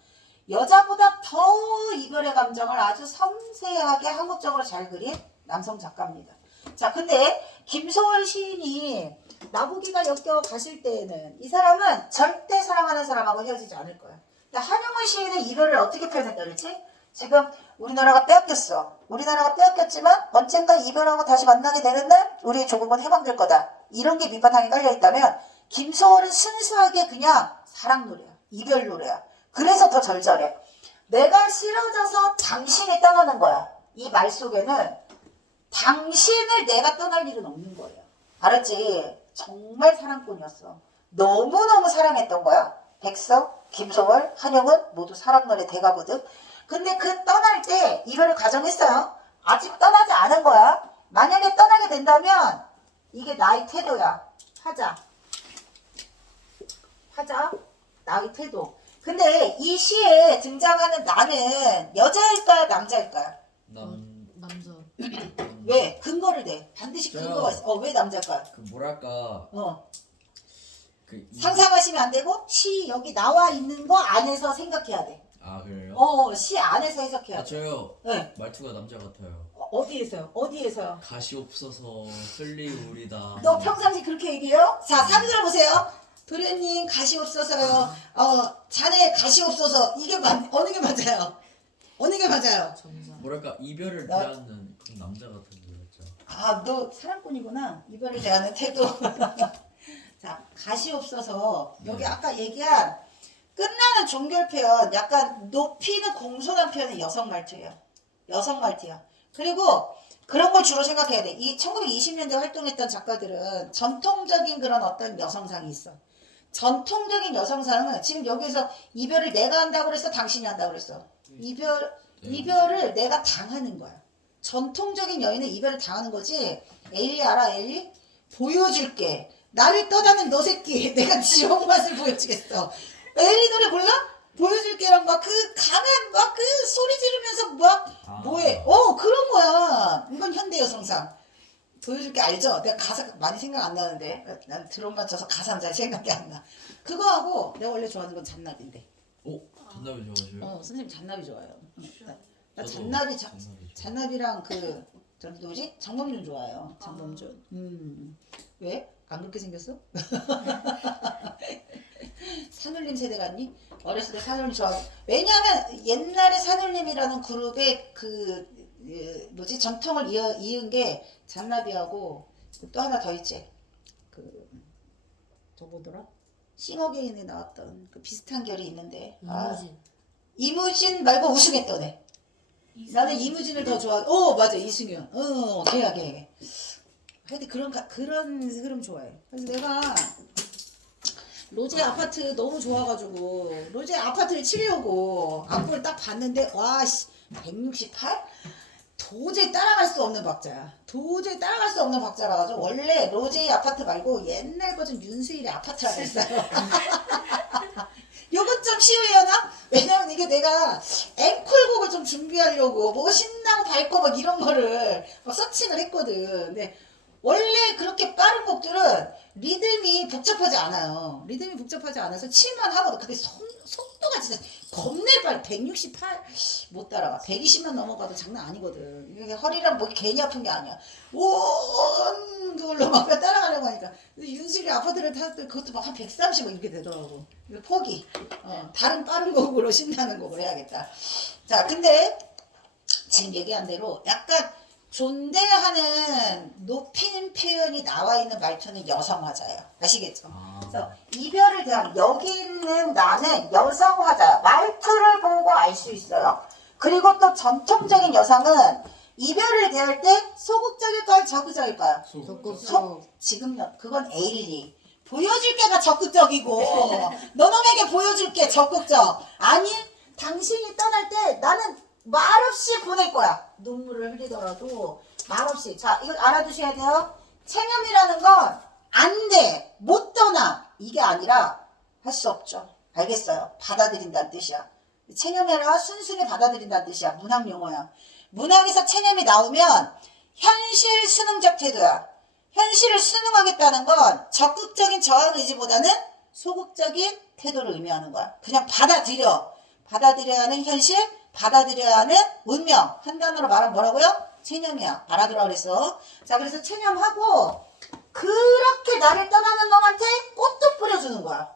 여자보다 더 이별의 감정을 아주 섬세하게 한국적으로 잘 그린 남성 작가입니다. 자, 근데 김소월 시인이 나부기가 엮여 가실 때에는 이 사람은 절대 사랑하는 사람하고 헤어지지 않을 거야. 한영훈 시인은 이별을 어떻게 표현했다 그랬지? 지금 우리나라가 빼앗겼어. 우리나라가 빼앗겼지만 언젠가 이별하고 다시 만나게 되는 날 우리의 조국은 해방될 거다. 이런 게 밑바탕에 깔려있다면 김소월은 순수하게 그냥 사랑 노래야. 이별 노래야. 그래서 더 절절해. 내가 싫어져서 당신이 떠나는 거야. 이 말 속에는 당신을 내가 떠날 일은 없는 거예요. 알았지? 정말 사랑꾼이었어. 너무너무 사랑했던 거야. 백석, 김소월, 한영은 모두 사랑 노래 대가거든. 근데 그 떠날 때 이별을 가정했어요. 아직 떠나지 않은 거야. 만약에 떠나게 된다면 이게 나의 태도야. 하자, 나의 태도. 근데 이 시에 등장하는 나는 여자일까요? 남자일까요? 남자. 왜? 근거를 내. 반드시 근거가 있어. 왜 남자일까요? 그 뭐랄까 그 상상하시면 안 되고 시 여기 나와 있는 거 안에서 생각해야 돼. 아 그래요? 시 안에서 해석해야 아 돼. 저요. 네. 말투가 남자 같아요. 어디에서요? 어디에서요? 가시 없어서 흘리우리다. 너 평상시 그렇게 얘기해요? 자, 사진 들어보세요. 도련님 가시 없어서요. 자네 가시 없어서 이게 어느 게 맞아요? 어느 게 맞아요? 점사. 뭐랄까 이별을 나- 대하는 그런 남자 같은 거였죠. 아, 너 사랑꾼이구나. 이별을 대하는 태도. 자, 가시 없어서 여기 네. 아까 얘기한 끝나는 종결 표현, 약간 높이는 공손한 표현은 여성 말투예요. 여성 말투야. 그리고 그런 걸 주로 생각해야 돼. 이 1920년대 활동했던 작가들은 전통적인 그런 어떤 여성상이 있어. 전통적인 여성상은 지금 여기서 이별을 내가 한다고 그랬어, 당신이 한다고 그랬어. 이별을 내가 당하는 거야. 전통적인 여인은 이별을 당하는 거지. 엘리 알아, 엘리? 보여줄게. 나를 떠나는 너 새끼. 내가 지옥 맛을 보여주겠어. 엘리 노래 몰라? 보여줄게랑 막 그 강한 막 그 소리 지르면서 막 뭐해? 그런 거야. 이건 현대 여성상. 보여줄게 알죠? 내가 가사 많이 생각 안 나는데 난 드럼만 쳐서 가사는 잘 생각이 안 나. 그거하고 내가 원래 좋아하는 건 잔나비인데. 오 잔나비 좋아하셔요? 선생님 잔나비 좋아해요. 나 저도 잔나비 잔나비 좋아해요. 잔나비랑 저 누구지? 장범준 좋아해요. 장범준. 왜? 안 그렇게 생겼어? 산울림 세대 같니? 어렸을 때 산울림 좋아하고. 왜냐하면 옛날에 산울림이라는 그룹의 전통을 이은 게 잔나비하고 또 하나 더 있지. 저 뭐더라? 싱어게인에 나왔던 그 비슷한 결이 있는데. 이무진. 이무진 말고 우승했던 애. 나는 이무진을 더 좋아. 맞아 이승윤. 걔야. 하여튼 그런 흐름 좋아해. 그래서 내가 로제 아파트 너무 좋아가지고 로제 아파트를 치려고 악보를 딱 봤는데 와씨 168? 도저히 따라갈 수 없는 박자야. 도저히 따라갈 수 없는 박자라 가지고 원래 로제의 아파트 말고 옛날 버전 윤수일의 아파트라고 했어요. 요건 좀 쉬우려나? 왜냐면 이게 내가 앵콜곡을 좀 준비하려고 뭐 신나고 밝고 막 이런 거를 막 서칭을 했거든. 근데 원래 그렇게 빠른 곡들은 리듬이 복잡하지 않아요. 리듬이 복잡하지 않아서 칠만 하거든. 근데 속도가 진짜 겁내 빨리. 168 못 따라가. 120만 넘어가도 장난 아니거든. 이게 허리랑 목이 괜히 아픈 게 아니야. 온 그걸로 막 따라가려고 하니까. 윤수리 아파트를 탔을 때 그것도 막 한 130 막 이렇게 되더라고. 이거 포기. 다른 빠른 곡으로 신나는 곡을 해야겠다. 자, 근데 지금 얘기한 대로 약간 존대하는 높이는 표현이 나와 있는 말투는 여성화자예요. 아시겠죠? 그래서 이별을 대한 여기 있는 나는 여성화자야. 말투를 보고 알 수 있어요. 그리고 또 전통적인 여성은 이별을 대할 때 소극적일까요? 적극적일까요? 적극적. 지금 그건 에일리. 보여줄게가 적극적이고 너놈에게 보여줄게 적극적. 아니 당신이 떠날 때 나는 말없이 보낼 거야. 눈물을 흘리더라도 말없이. 자, 이거 알아두셔야 돼요. 체념이라는 건 안 돼, 못 떠나 이게 아니라 할 수 없죠. 알겠어요? 받아들인다는 뜻이야. 체념이라 순순히 받아들인다는 뜻이야. 문학 용어야. 문학에서 체념이 나오면 현실 수능적 태도야. 현실을 수능하겠다는 건 적극적인 저항 의지보다는 소극적인 태도를 의미하는 거야. 그냥 받아들여야 하는 현실, 받아들여야 하는 운명. 한 단어로 말하면 뭐라고요? 체념이야. 알아들어 그랬어. 자, 그래서 체념하고 그렇게 나를 떠나는 놈한테 꽃도 뿌려주는 거야.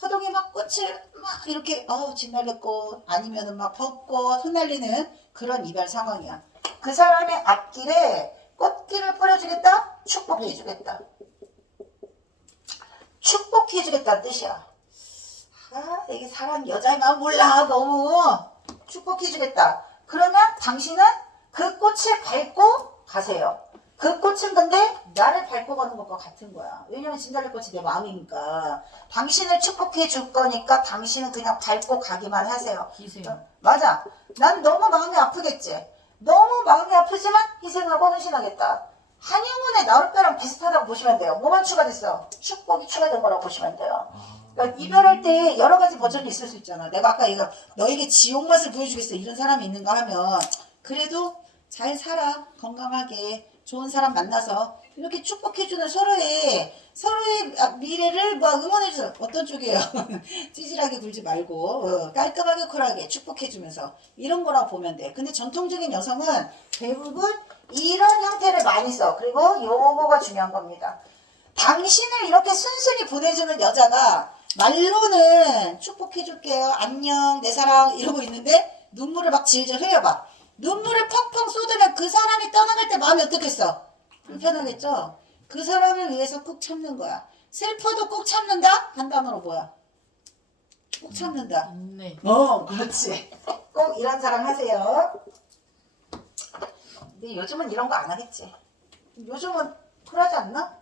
허동에 막 꽃을 막 이렇게 진달래꽃 아니면은 막 벚꽃 흩날리는 그런 이별 상황이야. 그 사람의 앞길에 꽃길을 뿌려주겠다? 축복해주겠다. 축복해주겠다는 뜻이야. 이게 사람 여자의 마음 몰라. 너무 축복해주겠다. 그러면 당신은 그 꽃을 밟고 가세요. 그 꽃은 근데 나를 밟고 가는 것과 같은 거야. 왜냐면 진달래꽃이 내 마음이니까. 당신을 축복해 줄 거니까 당신은 그냥 밟고 가기만 하세요. 희생. 맞아. 난 너무 마음이 아프겠지. 너무 마음이 아프지만 희생하고 헌신하겠다. 한영훈의 나올배랑 비슷하다고 보시면 돼요. 뭐만 추가됐어? 축복이 추가된 거라고 보시면 돼요. 그러니까 이별할 때 여러 가지 버전이 있을 수 있잖아. 내가 아까 이거 너에게 지옥 맛을 보여주겠어 이런 사람이 있는가 하면 그래도 잘 살아 건강하게 좋은 사람 만나서 이렇게 축복해주는 서로의 미래를 막 응원해주는 어떤 쪽이에요? 찌질하게 굴지 말고 깔끔하게 쿨하게 축복해주면서 이런 거라고 보면 돼. 근데 전통적인 여성은 대부분 이런 형태를 많이 써. 그리고 요거가 중요한 겁니다. 당신을 이렇게 순순히 보내주는 여자가 말로는 축복해줄게요. 안녕 내 사랑 이러고 있는데 눈물을 막 질질 흘려봐. 눈물을 펑펑 쏟으면 그 사람이 떠나갈 때 마음이 어떻겠어? 불편하겠죠? 그 사람을 위해서 꾹 참는 거야. 슬퍼도 꾹 참는다? 한 단어로 뭐야? 꾹 참는다. 네. 그렇지. 꼭 이런 사랑 하세요. 근데 요즘은 이런 거 안 하겠지. 요즘은 그러지 않나?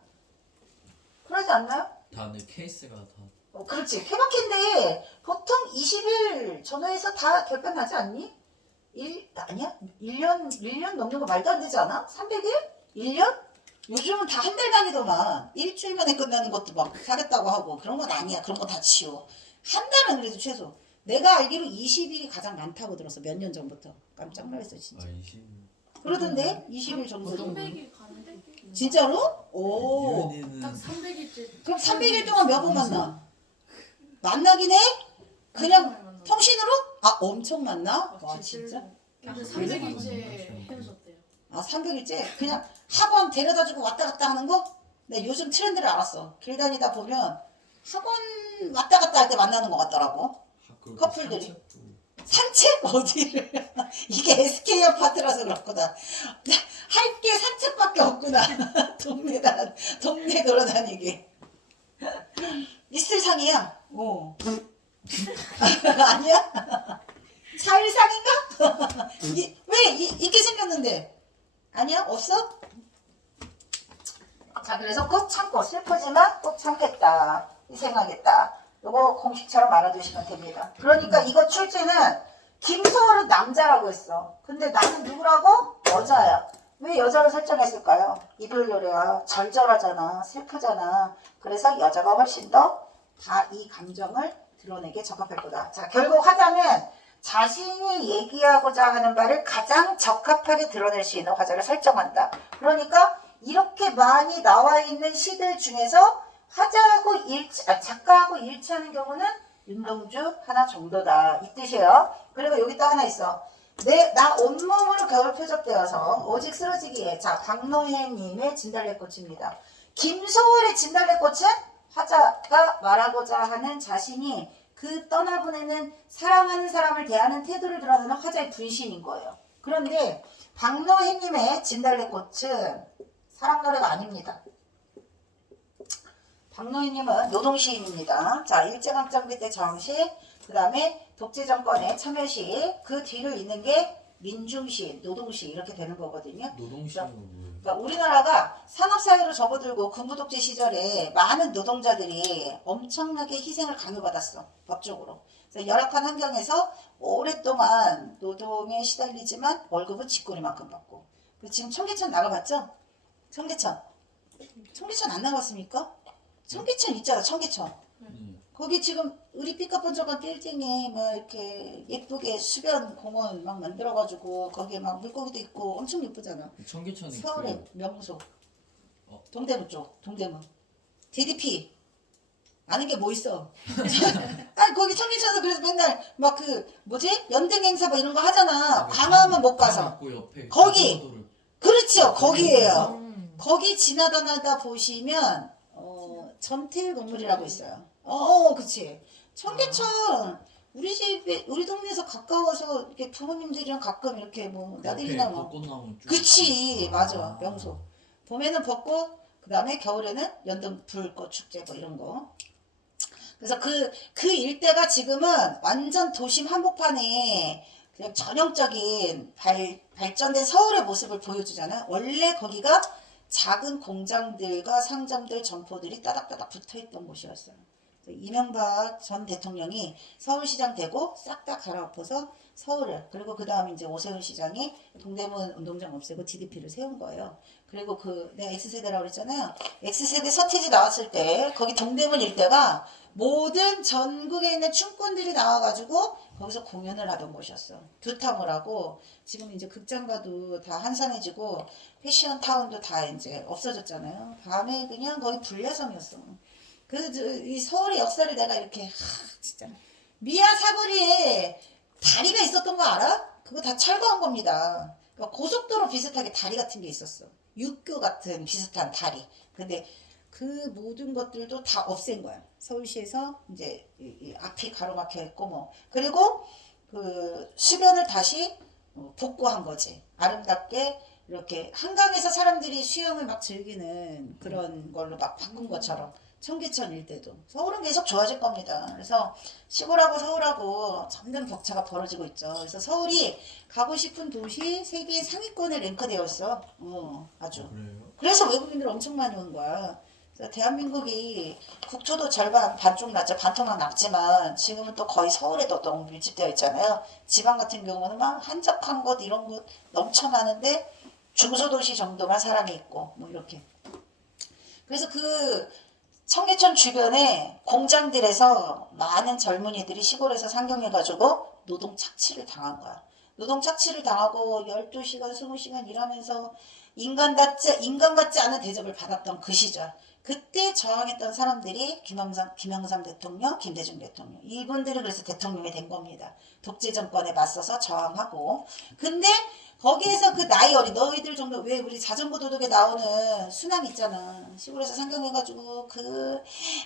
그러지 않나요? 다 내 케이스가 다 그렇지. 케바케인데 보통 20일 전후에서 다 결판 나지 않니? 아니야? 1년 넘는 거 말도 안 되지 않아? 300일? 1년? 요즘은 다 한 달 단위더만 일주일 만에 끝나는 것도 막 하겠다고 하고 그런 건 아니야. 그런 거 다 치워. 한 달은 그래도 최소. 내가 알기로 20일이 가장 많다고 들었어. 몇 년 전부터. 깜짝 놀랐어 진짜. 20. 그러던데? 20일 정도. 보통 300일 가는데? 진짜로? 오. 유연이는 딱 300일째. 그럼 300일 동안 몇 번 만나? 만나긴 해? 그냥 평신으로? 아 엄청 만나? 와 진짜? 근데 그래서 300일째 헤어졌대요. 아 300일째? 그냥 학원 데려다주고 왔다 갔다 하는 거? 네 요즘 트렌드를 알았어. 길 다니다 보면 학원 왔다 갔다 할 때 만나는 것 같더라고. 학교 커플들이. 산책도 산책? 어디를? 이게 SK 아파트라서 그렇구나. 할 게 산책밖에 없구나. 동네 돌아다니기. 있을 상이야. 오. 아니야? 자일상인가? 있게 생겼는데. 아니야? 없어? 자, 그래서 꼭 참고, 슬프지만 꼭 참겠다. 희생하겠다. 요거 공식처럼 알아두시면 됩니다. 그러니까 이거 출제는 김소월은 남자라고 했어. 근데 나는 누구라고? 여자야. 왜 여자로 설정했을까요? 이별 노래야. 절절하잖아. 슬프잖아. 그래서 여자가 훨씬 더 다 이 감정을 드러내게 적합할 거다. 자, 결국 화자는 자신이 얘기하고자 하는 바를 가장 적합하게 드러낼 수 있는 화자를 설정한다. 그러니까 이렇게 많이 나와 있는 시들 중에서 화자하고 작가하고 일치하는 경우는 윤동주 하나 정도다. 이 뜻이에요. 그리고 여기 또 하나 있어. 나 온몸으로 겨울 표적되어서 오직 쓰러지기에. 자, 박노해님의 진달래꽃입니다. 김소월의 진달래꽃은 화자가 말하고자 하는 자신이 그 떠나보내는 사랑하는 사람을 대하는 태도를 드러내는 화자의 분신인 거예요. 그런데 박노해님의 진달래꽃은 사랑 노래가 아닙니다. 박노해님은 노동시인입니다. 자, 일제강점기 때 저항시, 그 다음에 독재정권의 참여시, 그 뒤를 잇는 게 민중시, 노동시 이렇게 되는 거거든요. 노동시는 뭐예요? 그러니까 우리나라가 산업사회로 접어들고 군부독재 시절에 많은 노동자들이 엄청나게 희생을 강요받았어. 법적으로. 그래서 열악한 환경에서 오랫동안 노동에 시달리지만 월급은 쥐꼬리만큼 받고. 지금 청계천 나가봤죠? 청계천 안 나갔습니까? 청계천 있잖아. 청계천. 거기 지금 우리 삐까뻔쩍한 빌딩에 막 이렇게 예쁘게 수변 공원 막 만들어가지고 거기에 막 물고기도 있고 엄청 예쁘잖아. 청계천이 서울의 명소. 어. 동대문 쪽. 동대문. DDP. 아는 게 뭐 있어? 아니 거기 청계천에서 그래서 맨날 막 그 뭐지? 연등 행사 뭐 이런 거 하잖아. 광화문 못 가서. 옆에 거기! 강화도를 그렇죠. 거기에요. 음. 거기 지나다니다 보시면 전태일 건물이라고 있어요. 그치. 청계천 우리 집에 우리 동네에서 가까워서 이렇게 부모님들이랑 가끔 이렇게 뭐 나들이나 옆에 뭐. 벚꽃나무 쭉 그치, 있고. 맞아. 명소. 봄에는 벚꽃, 그 다음에 겨울에는 연등 불꽃 축제 뭐 이런 거. 그래서 그 일대가 지금은 완전 도심 한복판에 그냥 전형적인 발전된 서울의 모습을 보여주잖아요. 원래 거기가 작은 공장들과 상점들 점포들이 따닥따닥 붙어있던 곳이었어요. 이명박 전 대통령이 서울시장 되고 싹 다 갈아엎어서 서울을, 그리고 그 다음에 이제 오세훈 시장이 동대문 운동장 없애고 DDP를 세운 거예요. 그리고 내가 X세대라고 그랬잖아요. X세대 서태지 나왔을 때 거기 동대문 일대가 모든 전국에 있는 춤꾼들이 나와가지고 거기서 공연을 하던 곳이었어. 두탐을 하고 지금 이제 극장가도 다 한산해지고 패션 타운도 다 이제 없어졌잖아요. 밤에 그냥 거의 불야성이었어. 이 서울의 역사를 내가 이렇게 진짜 미아 사거리에 다리가 있었던 거 알아? 그거 다 철거한 겁니다. 그러니까 고속도로 비슷하게 다리 같은 게 있었어. 육교 같은 비슷한 다리. 근데 그 모든 것들도 다 없앤 거야. 서울시에서 이제 이 앞이 가로막혀 있고 뭐 그리고 그 수변을 다시 복구한 거지. 아름답게 이렇게 한강에서 사람들이 수영을 막 즐기는 그런 걸로 막 바꾼 것처럼 청계천 일대도 서울은 계속 좋아질 겁니다. 그래서 시골하고 서울하고 점점 격차가 벌어지고 있죠. 그래서 서울이 가고 싶은 도시 세계 상위권에 랭크되어 있어. 아주. 그래요? 그래서 외국인들 엄청 많이 온 거야. 그래서 대한민국이 국토도 절반 반쪽 낮죠. 반토막 남지만 지금은 또 거의 서울에 너무 밀집되어 있잖아요. 지방 같은 경우는 막 한적한 곳 이런 곳 넘쳐 나는데 중소도시 정도만 사람이 있고 뭐 이렇게. 그래서 그 청계천 주변에 공장들에서 많은 젊은이들이 시골에서 상경해가지고 노동 착취를 당한 거야. 노동 착취를 당하고 12시간, 20시간 일하면서 인간 같지 않은 대접을 받았던 그 시절. 그때 저항했던 사람들이 김영삼 대통령, 김대중 대통령. 이분들이 그래서 대통령이 된 겁니다. 독재 정권에 맞서서 저항하고. 근데 거기에서 그 나이 어린 너희들 정도 왜 우리 자전거 도둑에 나오는 순환 있잖아. 시골에서 상경해가지고 그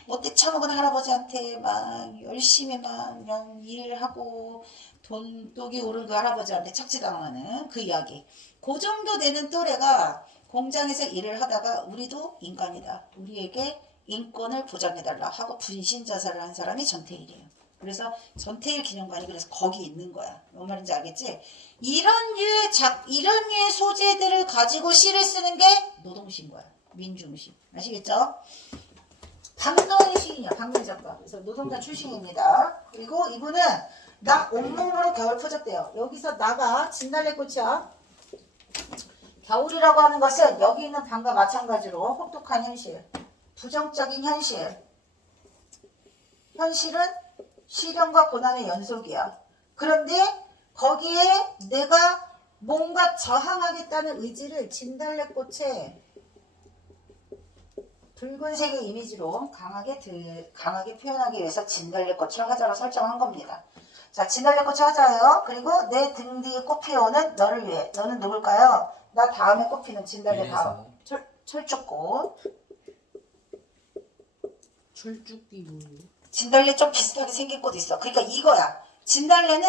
못돼 처먹은 할아버지한테 막 열심히 막 그냥 일하고 돈독이 오른 그 할아버지한테 착취당하는 그 이야기. 그 정도 되는 또래가 공장에서 일을 하다가 우리도 인간이다. 우리에게 인권을 보장해달라 하고 분신자살을 한 사람이 전태일이에요. 그래서 전태일 기념관이 그래서 거기 있는 거야. 뭔 말인지 알겠지? 이런 류의 소재들을 가지고 시를 쓰는 게 노동시인 거야. 민중시. 아시겠죠? 박노인 시인이야. 박노인 작가. 그래서 노동자 출신입니다. 그리고 이분은 나 온몸으로 겨울 퍼졌대요. 여기서 나가 진달래꽃이야. 겨울이라고 하는 것은 여기 있는 밤과 마찬가지로 혹독한 현실, 부정적인 현실. 현실은 시련과 고난의 연속이야. 그런데 거기에 내가 뭔가 저항하겠다는 의지를 진달래꽃의 붉은색의 이미지로 강하게 표현하기 위해서 진달래꽃을 화자로 설정한 겁니다. 자, 진달래꽃이 화자예요. 그리고 내 등 뒤에 꽃 피어오는 너를 위해. 너는 누굴까요? 나 다음에 꽃 피는 진달래 다음. 철쭉꽃. 철쭉이 뭐예요? 진달래 좀 비슷하게 생긴 꽃 있어. 그러니까 이거야. 진달래는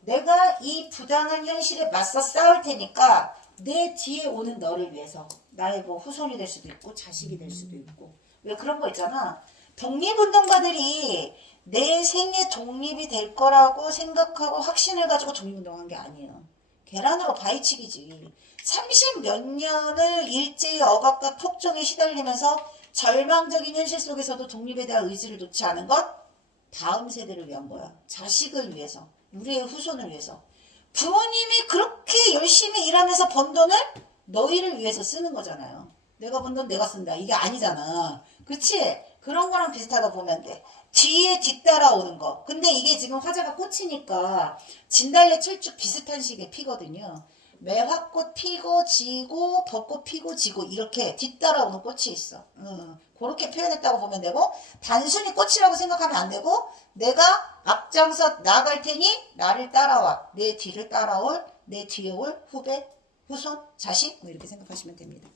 내가 이 부당한 현실에 맞서 싸울 테니까 내 뒤에 오는 너를 위해서. 나의 뭐 후손이 될 수도 있고 자식이 될 수도 있고. 왜 그런 거 있잖아. 독립운동가들이 내 생에 독립이 될 거라고 생각하고 확신을 가지고 독립운동한 게 아니에요. 계란으로 바위치기지. 30몇 년을 일제의 억압과 폭정에 시달리면서 절망적인 현실 속에서도 독립에 대한 의지를 놓지 않은 것 다음 세대를 위한 거야. 자식을 위해서. 우리의 후손을 위해서. 부모님이 그렇게 열심히 일하면서 번 돈을 너희를 위해서 쓰는 거잖아요. 내가 번 돈 내가 쓴다. 이게 아니잖아. 그치? 그런 거랑 비슷하다 보면 돼. 뒤에 뒤따라오는 거. 근데 이게 지금 화자가 꽃이니까 진달래 철쭉 비슷한 식의 피거든요. 매화꽃 피고 지고 벚꽃 피고 지고 이렇게 뒤따라오는 꽃이 있어. 그렇게 표현했다고 보면 되고 단순히 꽃이라고 생각하면 안 되고 내가 앞장서 나갈 테니 나를 따라와. 내 뒤를 따라올 내 뒤에 올 후배, 후손, 자식 뭐 이렇게 생각하시면 됩니다.